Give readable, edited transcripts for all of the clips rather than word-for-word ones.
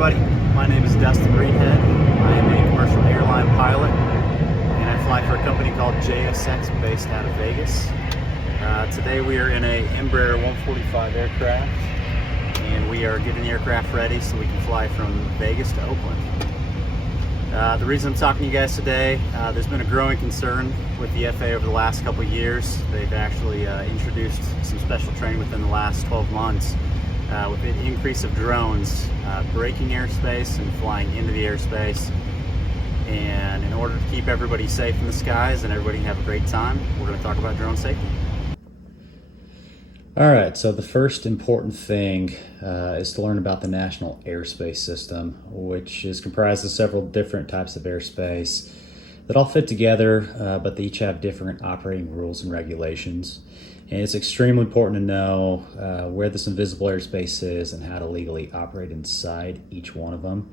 everybody, my name is Dustin Reedhead. I am a commercial airline pilot and I fly for a company called JSX based out of Vegas. Today we are in a Embraer 145 aircraft and we are getting the aircraft ready so we can fly from Vegas to Oakland. The reason I'm talking to you guys today, there's been a growing concern with the FAA over the last couple of years. They've actually introduced some special training within the last 12 months with the increase of drones breaking airspace and flying into the airspace. And in order to keep everybody safe in the skies and everybody have a great time, we're going to talk about drone safety. All right, so the first important thing is to learn about the National Airspace System, which is comprised of several different types of airspace that all fit together, but they each have different operating rules and regulations. And it's extremely important to know where this invisible airspace is and how to legally operate inside each one of them.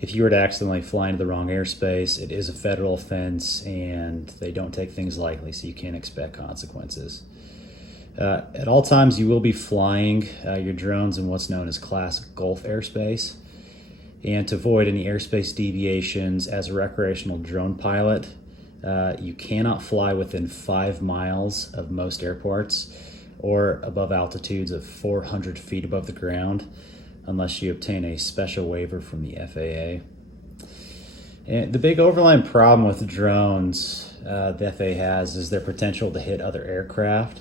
If you were to accidentally fly into the wrong airspace, it is a federal offense and they don't take things lightly, so you can't expect consequences. At all times, you will be flying your drones in what's known as Class Gulf airspace. And to avoid any airspace deviations as a recreational drone pilot, you cannot fly within 5 miles of most airports or above altitudes of 400 feet above the ground unless you obtain a special waiver from the FAA. And the big overlying problem with drones the FAA has is their potential to hit other aircraft.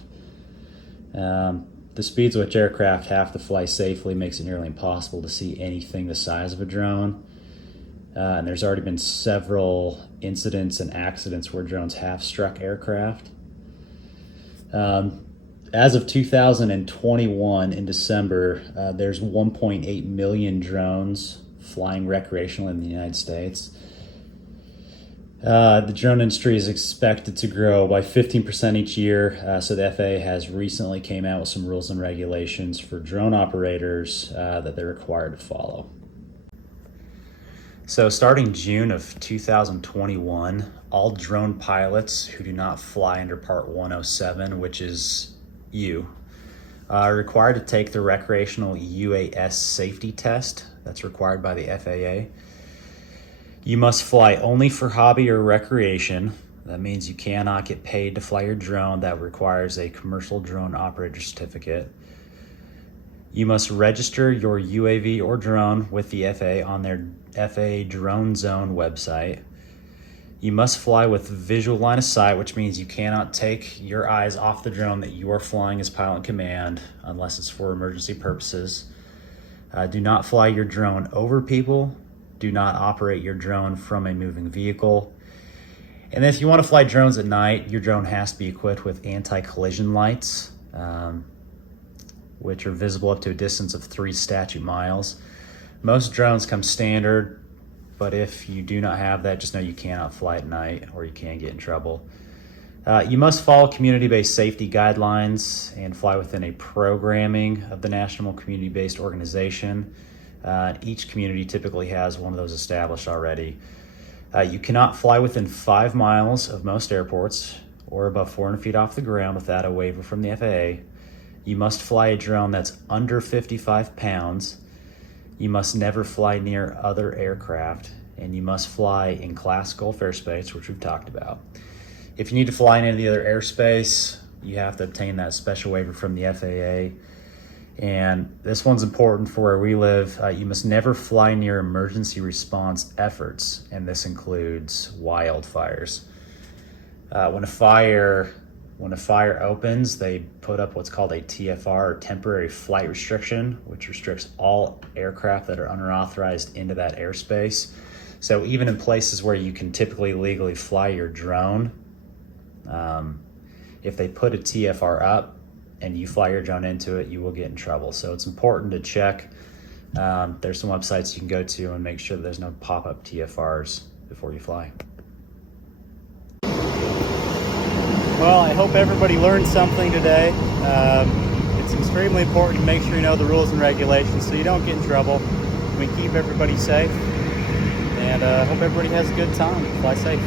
The speeds which aircraft have to fly safely makes it nearly impossible to see anything the size of a drone. And there's already been several incidents and accidents where drones have struck aircraft. As of 2021, in December, there's 1.8 million drones flying recreationally in the United States. The drone industry is expected to grow by 15% each year, so the FAA has recently came out with some rules and regulations for drone operators that they're required to follow. So starting June of 2021, all drone pilots who do not fly under Part 107, which is you, are required to take the recreational UAS safety test that's required by the FAA. You must fly only for hobby or recreation. That means you cannot get paid to fly your drone. That requires a commercial drone operator certificate. You must register your UAV or drone with the FAA on their FAA Drone Zone website. You must fly with visual line of sight, which means you cannot take your eyes off the drone that you are flying as pilot in command unless it's for emergency purposes. Do not fly your drone over people. Do not operate your drone from a moving vehicle. And if you want to fly drones at night, your drone has to be equipped with anti-collision lights, which are visible up to a distance of 3 statute miles. Most drones come standard, but if you do not have that, just know you cannot fly at night or you can get in trouble. You must follow community-based safety guidelines and fly within a programming of the National Community-Based Organization. Each community typically has one of those established already. You cannot fly within 5 miles of most airports or above 400 feet off the ground without a waiver from the FAA. You must fly a drone that's under 55 pounds. You must never fly near other aircraft, and you must fly in Class Gulf airspace, which we've talked about. If you need to fly in any other airspace, you have to obtain that special waiver from the FAA. And this one's important for where we live. You must never fly near emergency response efforts, and this includes wildfires. When a fire opens, they put up what's called a TFR, or temporary flight restriction, which restricts all aircraft that are unauthorized into that airspace. So even in places where you can typically legally fly your drone, if they put a TFR up and you fly your drone into it, you will get in trouble. So it's important to check. There's some websites you can go to and make sure that there's no pop-up TFRs before you fly. Well, I hope everybody learned something today. It's extremely important to make sure you know the rules and regulations so you don't get in trouble. We keep everybody safe, and hope everybody has a good time. Fly safe.